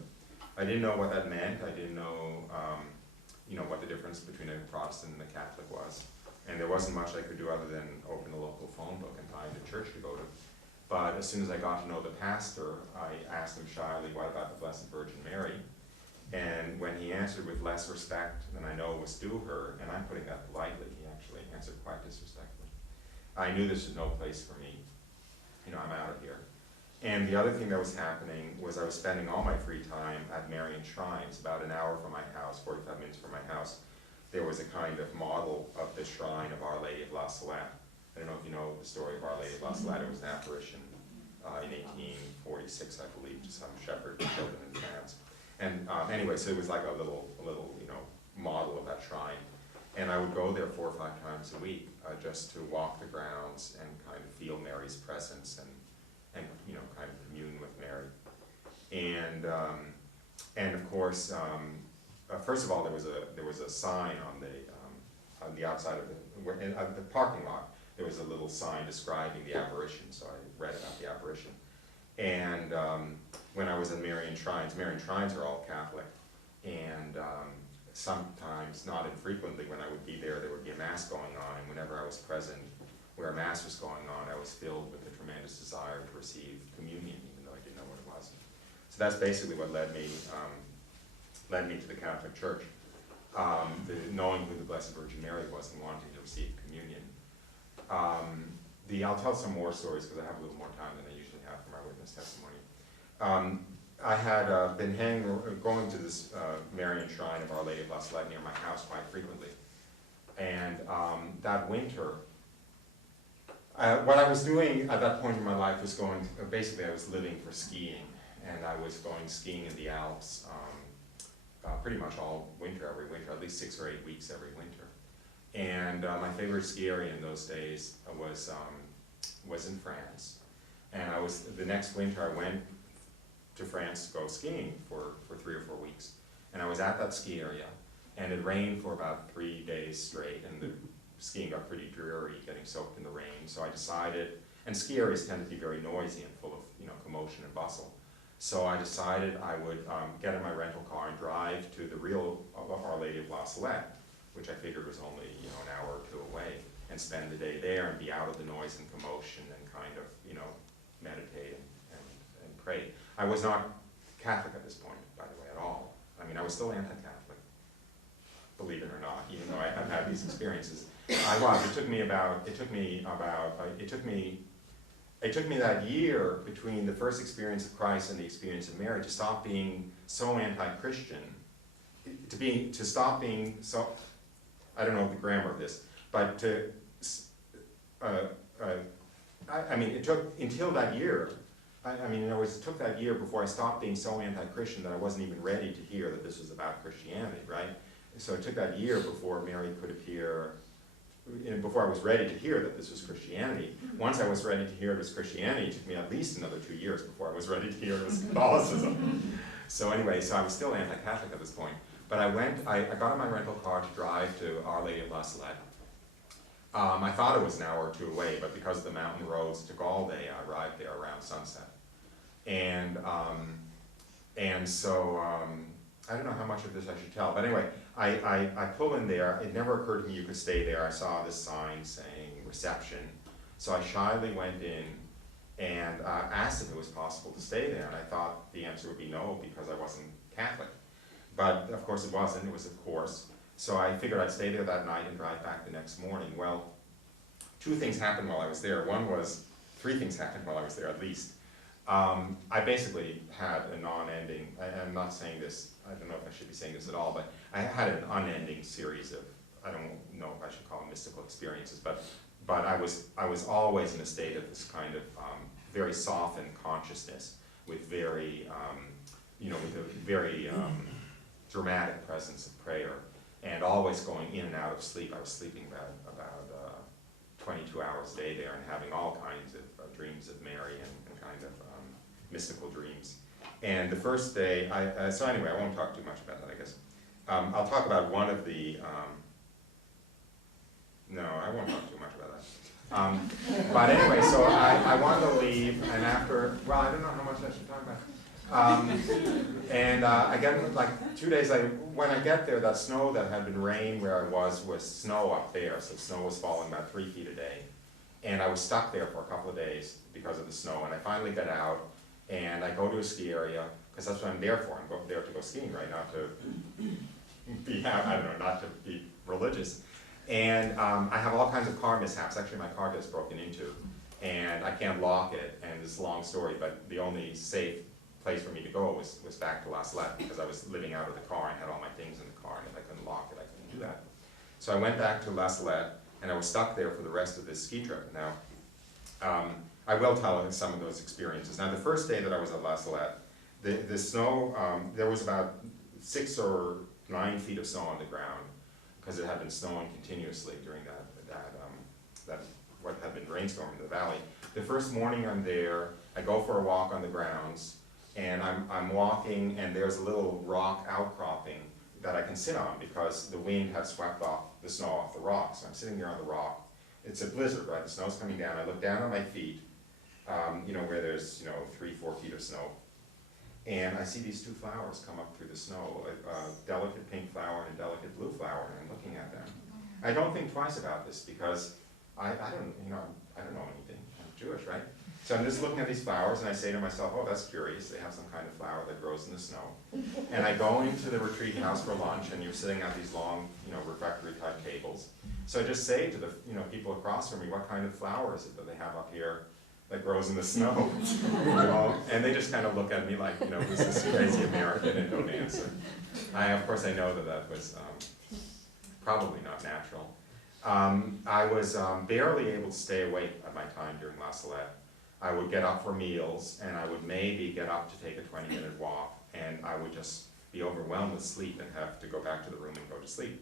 I didn't know what that meant. I didn't know, what the difference between a Protestant and a Catholic was. And there wasn't much I could do other than open the local phone book and find a church to go to. But as soon as I got to know the pastor, I asked him shyly, what about the Blessed Virgin Mary? And when he answered with less respect than I know was due her, and I'm putting that politely, he actually answered quite disrespectfully. I knew this was no place for me. I'm out of here. And the other thing that was happening was I was spending all my free time at Marian shrines, about an hour from my house, 45 minutes from my house. There was a kind of model of the shrine of Our Lady of La Salette. I don't know if you know the story of Our Lady of La Salette. It was an apparition in 1846, I believe, to some shepherd children in France. And anyway, so it was like a little model of that shrine. And I would go there 4 or 5 times a week, just to walk the grounds and kind of feel Mary's presence and kind of commune with Mary. And of course, first of all, there was a sign on the outside of the parking lot. There was a little sign describing the apparition, so I read about the apparition. And when I was in Marian Shrines are all Catholic, and sometimes, not infrequently, when I would be there would be a Mass going on, and whenever I was present where a Mass was going on, I was filled with a tremendous desire to receive communion, even though I didn't know what it was. So that's basically what led me to the Catholic Church, knowing who the Blessed Virgin Mary was and wanting to receive communion. I'll tell some more stories because I have a little more time than I usually have for my witness testimony. I had been going to this Marian Shrine of Our Lady of La Salette near my house quite frequently. And that winter, what I was doing at that point in my life was basically I was living for skiing. And I was going skiing in the Alps pretty much all winter, every winter, at least 6 or 8 weeks every winter. And my favorite ski area in those days was in France. And the next winter I went to France to go skiing for 3 or 4 weeks. And I was at that ski area, and it rained for about 3 days straight, and the skiing got pretty dreary, getting soaked in the rain. So I decided, and ski areas tend to be very noisy and full of commotion and bustle. So I decided I would get in my rental car and drive to the real Our Lady of La Salette, which I figured was only an hour or 2 away, and spend the day there and be out of the noise and commotion and kind of meditate and pray. I was not Catholic at this point, by the way, at all. I mean, I was still anti-Catholic, believe it or not, even though I have had these experiences. I was. It took me that year between the first experience of Christ and the experience of Mary to stop being so anti-Christian, to stop being so, I don't know the grammar of this, but it took until that year. It took that year before I stopped being so anti-Christian that I wasn't even ready to hear that this was about Christianity, right? So it took that year before Mary could appear, before I was ready to hear that this was Christianity. Once I was ready to hear it was Christianity, it took me at least another 2 years before I was ready to hear it was Catholicism. So anyway, I was still anti-Catholic at this point. But I got in my rental car to drive to Our Lady of La Salette. I thought it was an hour or 2 away, but because the mountain roads took all day, I arrived there around sunset. And so I don't know how much of this I should tell, but anyway, I pull in there. It never occurred to me you could stay there. I saw this sign saying reception. So I shyly went in and asked if it was possible to stay there, and I thought the answer would be no because I wasn't Catholic. But of course it wasn't, it was of course. So I figured I'd stay there that night and drive back the next morning. Well, 2 things happened while I was there. 3 things happened while I was there at least. I basically had a non-ending, I'm not saying this, I don't know if I should be saying this at all, but I had an unending series of, I don't know if I should call them mystical experiences, but I was always in a state of this kind of very softened consciousness with very, with a very dramatic presence of prayer, and always going in and out of sleep. I was sleeping about 22 hours a day there and having all kinds of dreams of Mary and kind of mystical dreams. And the first day, so anyway, I won't talk too much about that, I guess. I'll talk about one of the, no, I won't talk too much about that. But anyway, so I wanted to leave, and after, well, I don't know how much I should talk about. I get, like 2 days later, when I get there, that snow that had been rain where I was snow up there, so snow was falling about 3 feet a day. And I was stuck there for a couple of days because of the snow, and I finally got out, and I go to a ski area, because that's what I'm there for. I'm there to go skiing, right? Not to be, not to be religious. And I have all kinds of car mishaps. Actually, my car gets broken into, and I can't lock it, and it's a long story, but the only safe place for me to go was back to La Salette, because I was living out of the car and had all my things in the car, and if I couldn't lock it, I couldn't do that. So I went back to La Salette, and I was stuck there for the rest of this ski trip. Now, I will tell some of those experiences. Now, the first day that I was at La Salette, the snow, there was about 6 or 9 feet of snow on the ground, because it had been snowing continuously during that what had been rainstorming in the valley. The first morning I'm there, I go for a walk on the grounds, and I'm walking, and there's a little rock outcropping that I can sit on because the wind had swept off the snow off the rock. So I'm sitting there on the rock. It's a blizzard, right? The snow's coming down. I look down at my feet, where there's 3-4 feet of snow, and I see these two flowers come up through the snow, a delicate pink flower and a delicate blue flower, and I'm looking at them. I don't think twice about this because I don't know anything. I'm Jewish, right? So I'm just looking at these flowers, and I say to myself, oh, that's curious. They have some kind of flower that grows in the snow. And I go into the retreat house for lunch, and you're sitting at these long, refectory type tables. So I just say to the, people across from me, what kind of flower is it that they have up here that grows in the snow? And they just kind of look at me like, who's this crazy American, and don't answer. Of course, I know that was probably not natural. I was barely able to stay awake at my time during La Salette. I would get up for meals, and I would maybe get up to take a 20-minute walk, and I would just be overwhelmed with sleep and have to go back to the room and go to sleep.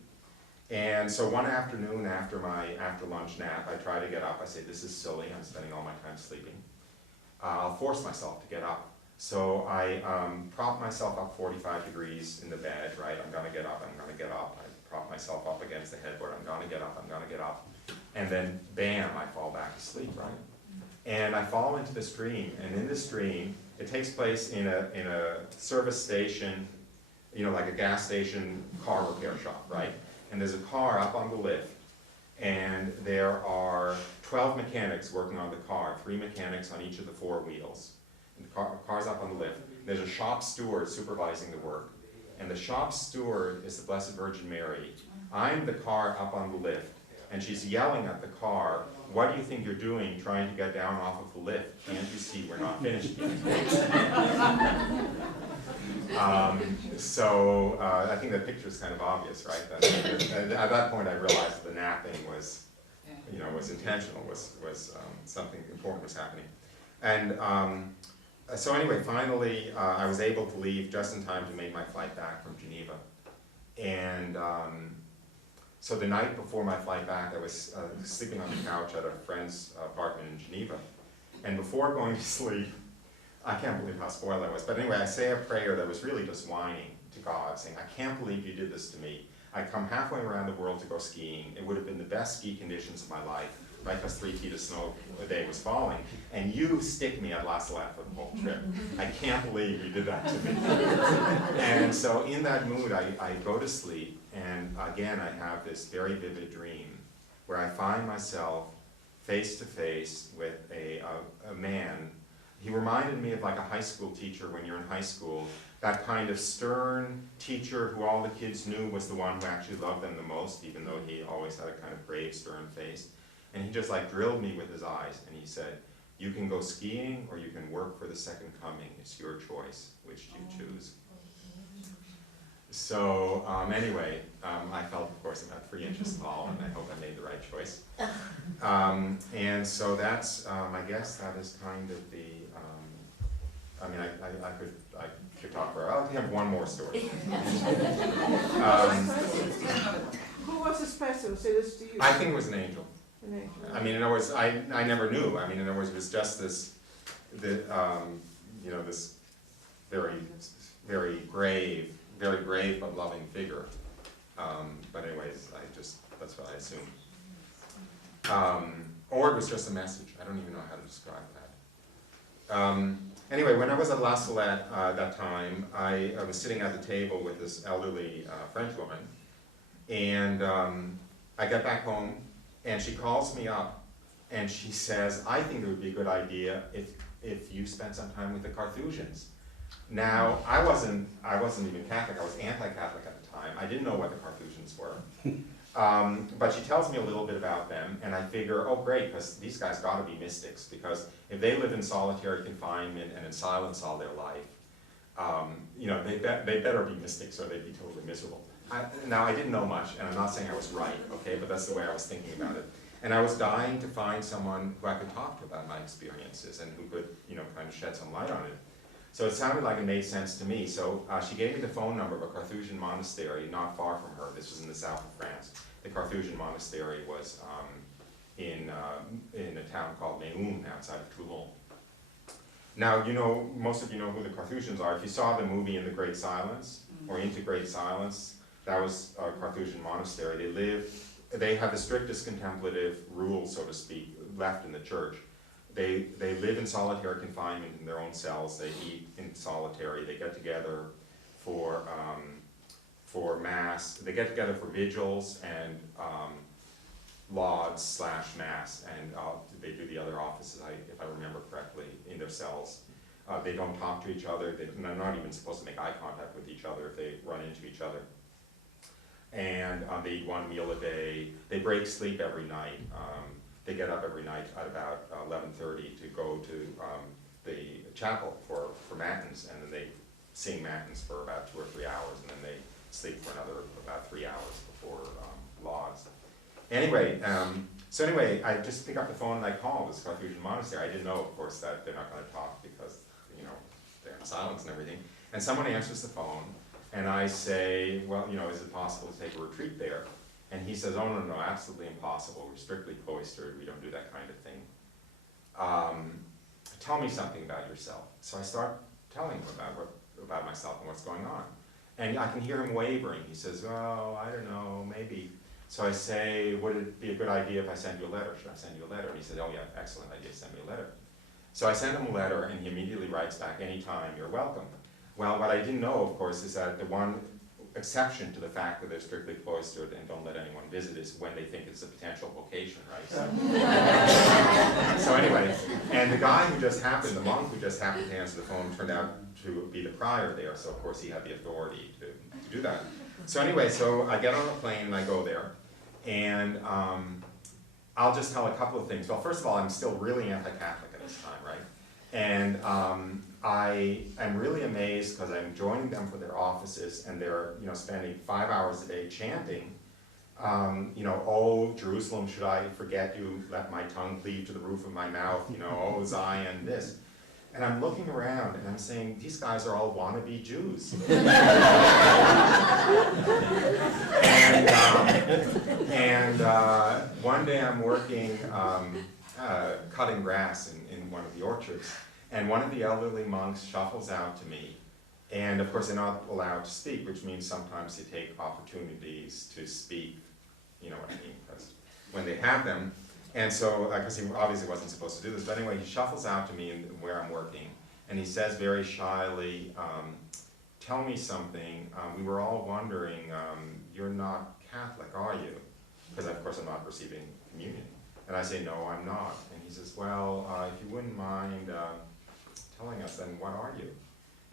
And so one afternoon after my after-lunch nap, I try to get up. I say, this is silly, I'm spending all my time sleeping. I'll force myself to get up. So I prop myself up 45 degrees in the bed, right? I'm gonna get up, I'm gonna get up. I prop myself up against the headboard, I'm gonna get up, I'm gonna get up. And then, bam, I fall back to sleep, right? And I fall into the stream, and in the stream, it takes place in a service station, like a gas station car repair shop, right? And there's a car up on the lift, and there are 12 mechanics working on the car, 3 mechanics on each of the 4 wheels. And the car's up on the lift. There's a shop steward supervising the work, and the shop steward is the Blessed Virgin Mary. I'm the car up on the lift, and she's yelling at the car, what do you think you're doing trying to get down off of the lift? Can't you see we're not finished yet? I think that picture is kind of obvious, right? At that point I realized the napping was, was intentional, was something important was happening. And so anyway, finally I was able to leave just in time to make my flight back from Geneva. And so the night before my flight back, I was sleeping on the couch at a friend's apartment in Geneva. And before going to sleep, I can't believe how spoiled I was, but anyway, I say a prayer that was really just whining to God, saying, I can't believe you did this to me. I come halfway around the world to go skiing. It would have been the best ski conditions of my life, right, because 3 feet of snow a day was falling. And you stick me at La Salette for the whole trip. I can't believe you did that to me. And so in that mood, I go to sleep, and again, I have this very vivid dream where I find myself face to face with a man. He reminded me of like a high school teacher when you're in high school, that kind of stern teacher who all the kids knew was the one who actually loved them the most, even though he always had a kind of grave, stern face. And he just like drilled me with his eyes, and he said, you can go skiing or you can work for the second coming. It's your choice. Which do you choose? So anyway, I felt, of course, about 3 inches tall, and I hope I made the right choice. And so that's, I guess that is kind of the, I could talk for, I'll have one more story. Who was this person who said this to you? I think it was an angel. An angel. I mean, in other words, I never knew. I mean, in other words, it was just this, this very, very grave but loving figure. But anyways, that's what I assumed. Or it was just a message. I don't even know how to describe that. Anyway, when I was at La Salette that time, I was sitting at the table with this elderly French woman, and I got back home, and she calls me up, and she says, I think it would be a good idea if you spent some time with the Carthusians. Now, I wasn't even Catholic, I was anti-Catholic at the time. I didn't know what the Carthusians were. But she tells me a little bit about them, and I figure, oh great, because these guys gotta be mystics, because if they live in solitary confinement and in silence all their life, they better be mystics or they'd be totally miserable. Now, I didn't know much, and I'm not saying I was right, okay, but that's the way I was thinking about it. And I was dying to find someone who I could talk to about my experiences and who could, kind of shed some light on it. So it sounded like it made sense to me. So she gave me the phone number of a Carthusian monastery not far from her. This was in the south of France. The Carthusian monastery was in a town called Meun outside of Toulon. Now, you know, most of you know who the Carthusians are. If you saw the movie In the Great Silence, or Into Great Silence, that was a Carthusian monastery. They have the strictest contemplative rules, so to speak, left in the church. They live in solitary confinement in their own cells. They eat in solitary. They get together for mass. They get together for vigils and lauds / mass, and they do the other offices, if I remember correctly, in their cells. They don't talk to each other. They're not even supposed to make eye contact with each other if they run into each other. And they eat one meal a day. They break sleep every night. They get up every night at about 11:30 to go to the chapel for matins, and then they sing matins for about 2 or 3 hours, and then they sleep for another about 3 hours before lauds. Anyway, I just pick up the phone and I call this Carthusian monastery. I didn't know, of course, that they're not going to talk because, you know, they're in silence and everything. And someone answers the phone, and I say, well, you know, is it possible to take a retreat there? And he says, oh, no, absolutely impossible. We're strictly cloistered. We don't do that kind of thing. Tell me something about yourself. So I start telling him about myself and what's going on. And I can hear him wavering. He says, oh, I don't know, maybe. So I say, would it be a good idea if I send you a letter? Should I send you a letter? And he said, oh yeah, excellent idea, send me a letter. So I send him a letter, and he immediately writes back, anytime, you're welcome. Well, what I didn't know, of course, is that the one exception to the fact that they're strictly cloistered and don't let anyone visit is when they think it's a potential vocation, right? So anyway, and the guy who just happened, the monk who just happened to answer the phone turned out to be the prior there, so of course he had the authority to do that. So anyway, so I get on a plane and I go there, and I'll just tell a couple of things. Well, first of all, I'm still really anti-Catholic at this time, right? And I am really amazed because I'm joining them for their offices, and they're, you know, spending 5 hours a day chanting, you know, oh, Jerusalem, should I forget you, let my tongue cleave to the roof of my mouth, you know, oh, Zion, this. And I'm looking around and I'm saying, these guys are all wannabe Jews. and one day I'm working, cutting grass in one of the orchards, and one of the elderly monks shuffles out to me. And of course they're not allowed to speak, which means sometimes they take opportunities to speak, you know what I mean, because when they have them. And so, because he obviously wasn't supposed to do this, but anyway, he shuffles out to me where I'm working, and he says very shyly, tell me something, we were all wondering, you're not Catholic, are you? Because of course I'm not receiving communion. And I say, no, I'm not. And he says, well, if you wouldn't mind telling us, then what are you?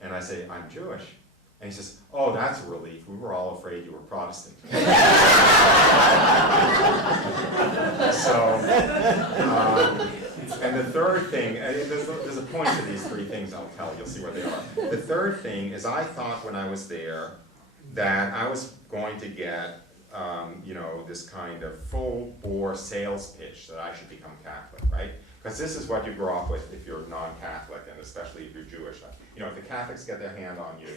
And I say, I'm Jewish. And he says, oh, that's a relief. We were all afraid you were Protestant. So, and the third thing, there's a point to these three things I'll tell you. You'll see what they are. The third thing is I thought when I was there that I was going to get, you know, this kind of full-bore sales pitch that I should become Catholic, right? Because this is what you grow up with if you're non-Catholic, and especially if you're Jewish. You know, if the Catholics get their hand on you,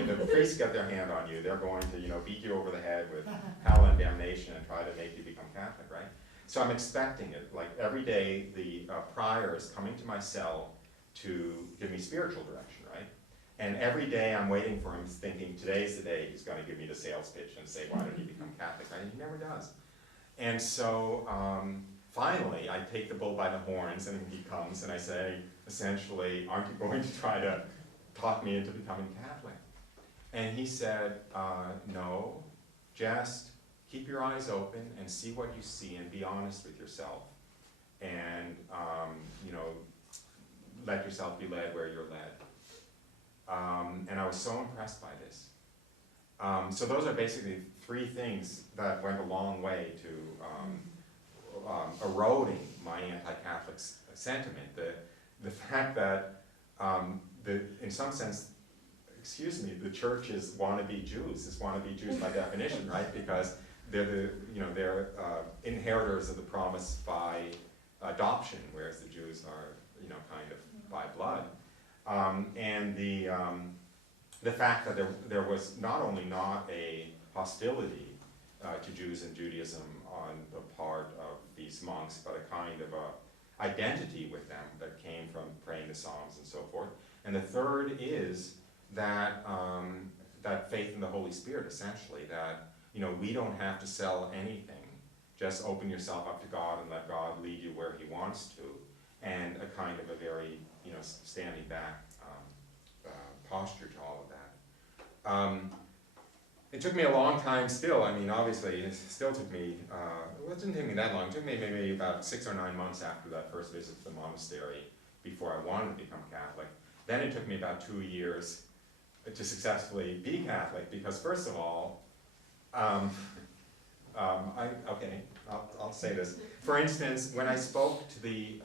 if the priests get their hand on you, they're going to, you know, beat you over the head with hell and damnation and try to make you become Catholic, right? So I'm expecting it. Like every day, the prior is coming to my cell to give me spiritual direction, right? And every day I'm waiting for him, thinking today's the day he's going to give me the sales pitch and say, why don't you become Catholic? And he never does. And so finally, I take the bull by the horns, and he comes, and I say, essentially, aren't you going to try to talk me into becoming Catholic? And he said, no, just keep your eyes open and see what you see and be honest with yourself. And, you know, let yourself be led where you're led. And I was so impressed by this. So those are basically three things that went a long way to eroding my anti-Catholic sentiment. The fact that, in some sense, excuse me, the church is wannabe Jews. It's wannabe Jews by definition, right? Because they're they're inheritors of the promise by adoption, whereas the Jews are, you know, kind of by blood. And the fact that there was not only not a hostility to Jews and Judaism on the part of these monks, but a kind of a identity with them that came from praying the Psalms and so forth. And the third is that that faith in the Holy Spirit, essentially, that we don't have to sell anything. Just open yourself up to God and let God lead you where He wants to, and a kind of a very standing back posture to all of that. It took me a long time still. I mean, obviously, it still took me, it didn't take me that long. It took me maybe about 6 or 9 months after that first visit to the monastery before I wanted to become Catholic. Then it took me about 2 years to successfully be Catholic, because first of all, I'll say this. For instance, when I spoke to the,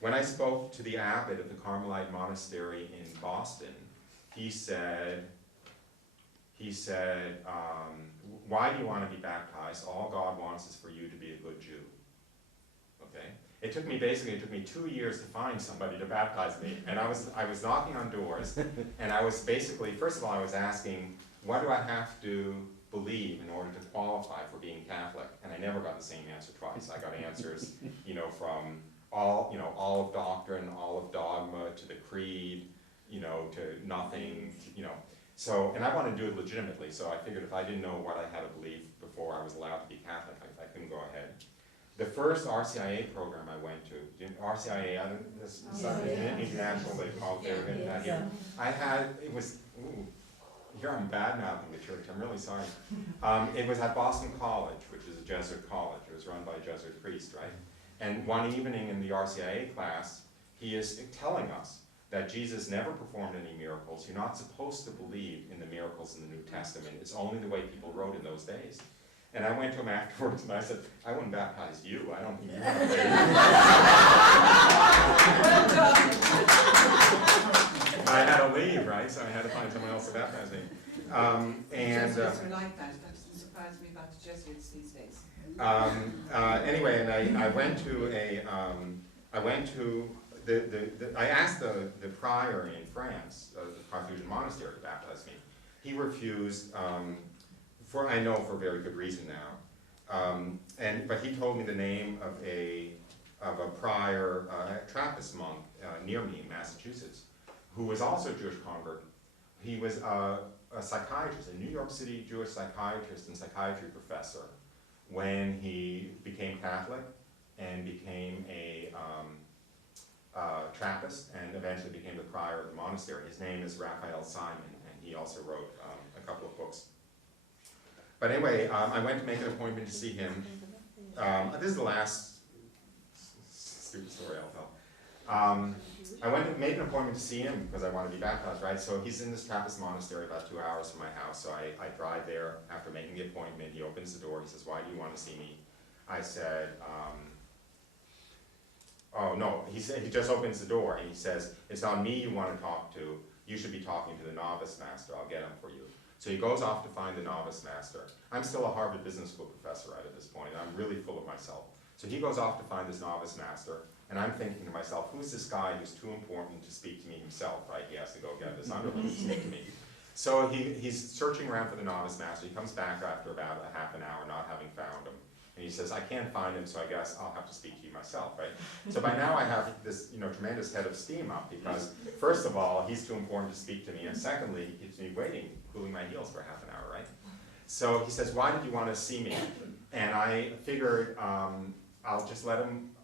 when I spoke to the abbot of the Carmelite monastery in Boston, he said, why do you want to be baptized? All God wants is for you to be a good Jew. Okay? It took me 2 years to find somebody to baptize me. And I was knocking on doors, and I was basically, first of all, I was asking, what do I have to believe in order to qualify for being Catholic? And I never got the same answer twice. I got answers, from all of doctrine, all of dogma, to the creed, to nothing, So, and I wanted to do it legitimately, so I figured if I didn't know what I had to believe before I was allowed to be Catholic, I couldn't go ahead. The first RCIA program I went to, RCIA, international, they call it here. I had, it was, here I'm bad-mouthing the church, I'm really sorry. It was at Boston College, which is a Jesuit college. It was run by a Jesuit priest, right? And one evening in the RCIA class, he is telling us that Jesus never performed any miracles. You're not supposed to believe in the miracles in the New Testament. It's only the way people wrote in those days. And I went to him afterwards and I said, I wouldn't baptize you. I don't think you want to believe. I had to leave, right? So I had to find someone else to baptize me. Jesuits are like that. That doesn't surprise me about the Jesuits these days. Anyway, and I went to I asked the prior in France, the Carthusian monastery, to baptize me. He refused, for very good reason now. But he told me the name of a prior Trappist monk near me in Massachusetts, who was also a Jewish convert. He was a psychiatrist, a New York City Jewish psychiatrist and psychiatry professor, when he became Catholic and became a Trappist, and eventually became the prior of the monastery. His name is Raphael Simon, and he also wrote a couple of books. But anyway, I went to make an appointment to see him. This is the last stupid story I'll tell. I went to make an appointment to see him because I wanted to be baptized, right? So he's in this Trappist monastery about 2 hours from my house. So I drive there after making the appointment. He opens the door. He says, why do you want to see me? I said, oh no, he just opens the door and he says, it's not me you want to talk to. You should be talking to the novice master. I'll get him for you. So he goes off to find the novice master. I'm still a Harvard Business School professor right at this point, and I'm really full of myself. So he goes off to find this novice master, and I'm thinking to myself, who's this guy who's too important to speak to me himself, right? He has to go get this underling to speak to me. So he's searching around for the novice master. He comes back after about a half an hour not having found him. And he says, I can't find him, so I guess I'll have to speak to you myself, right? So by now I have this tremendous head of steam up, because first of all, he's too important to speak to me, and secondly, he keeps me waiting, cooling my heels for half an hour, right? So he says, why did you want to see me? And I figured I'll just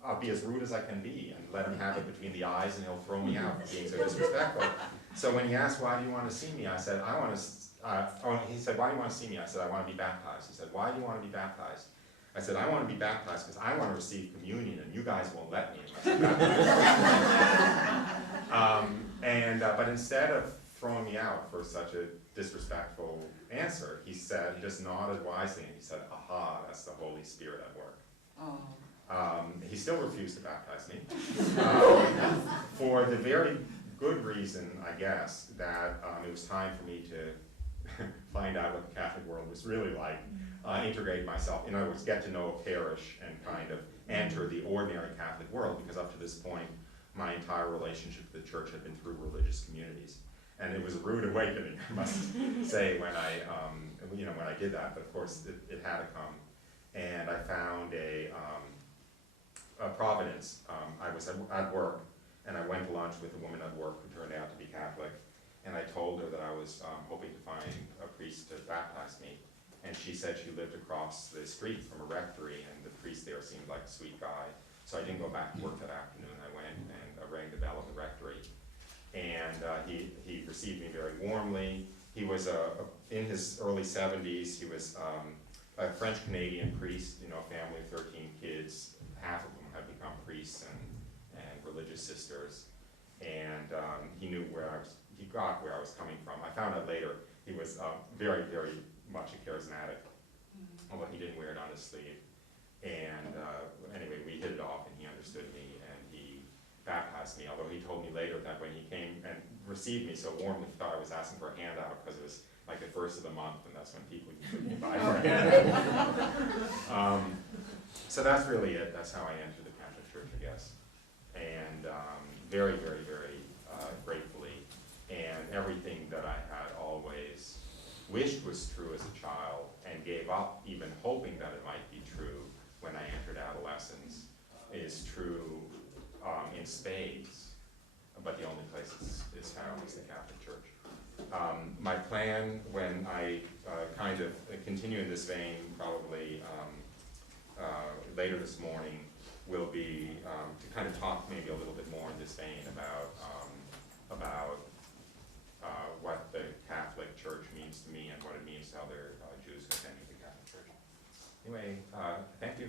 I'll be as rude as I can be, and let him have it between the eyes, and he'll throw me out for being so disrespectful. So when he asked, why do you want to see me? I said, I want to, he said, why do you want to see me? I said, I want to be baptized. He said, why do you want to be baptized? I said, I want to be baptized because I want to receive communion, and you guys won't let me unless I'm baptized. But instead of throwing me out for such a disrespectful answer, he just nodded wisely, and he said, aha, that's the Holy Spirit at work. Oh. He still refused to baptize me, for the very good reason, I guess, that it was time for me to find out what the Catholic world was really like. Integrate myself, in other words, get to know a parish and kind of enter the ordinary Catholic world, because up to this point, my entire relationship with the church had been through religious communities. And it was a rude awakening, I must say, when when I did that, but of course it had to come. And I found a Providence. I was at work, and I went to lunch with a woman at work who turned out to be Catholic, and I told her that I was hoping to find a priest to baptize me. And she said she lived across the street from a rectory, and the priest there seemed like a sweet guy. So I didn't go back to work that afternoon. I went and rang the bell at the rectory. And he received me very warmly. He was in his early 70s. He was a French-Canadian priest, a family of 13 kids. Half of them had become priests and religious sisters. And he knew he got where I was coming from. I found out later he was very, very much a charismatic, although he didn't wear it on his sleeve. And anyway, we hit it off, and he understood me, and he baptized me, although he told me later that when he came and received me so warmly, he thought I was asking for a handout because it was like the first of the month, and that's when people usually buy for a handout. So that's really it. That's how I entered the Catholic Church, I guess. And very, very, very gratefully. And everything that I had always wished was true as a child and gave up even hoping that it might be true when I entered adolescence is true in spades, but the only place is found is the Catholic Church. My plan, when I kind of continue in this vein, probably later this morning, will be to kind of talk maybe a little bit more in this vein about what the Catholic Church means to me and what it means to other Jews who attend the Catholic Church. Anyway, thank you.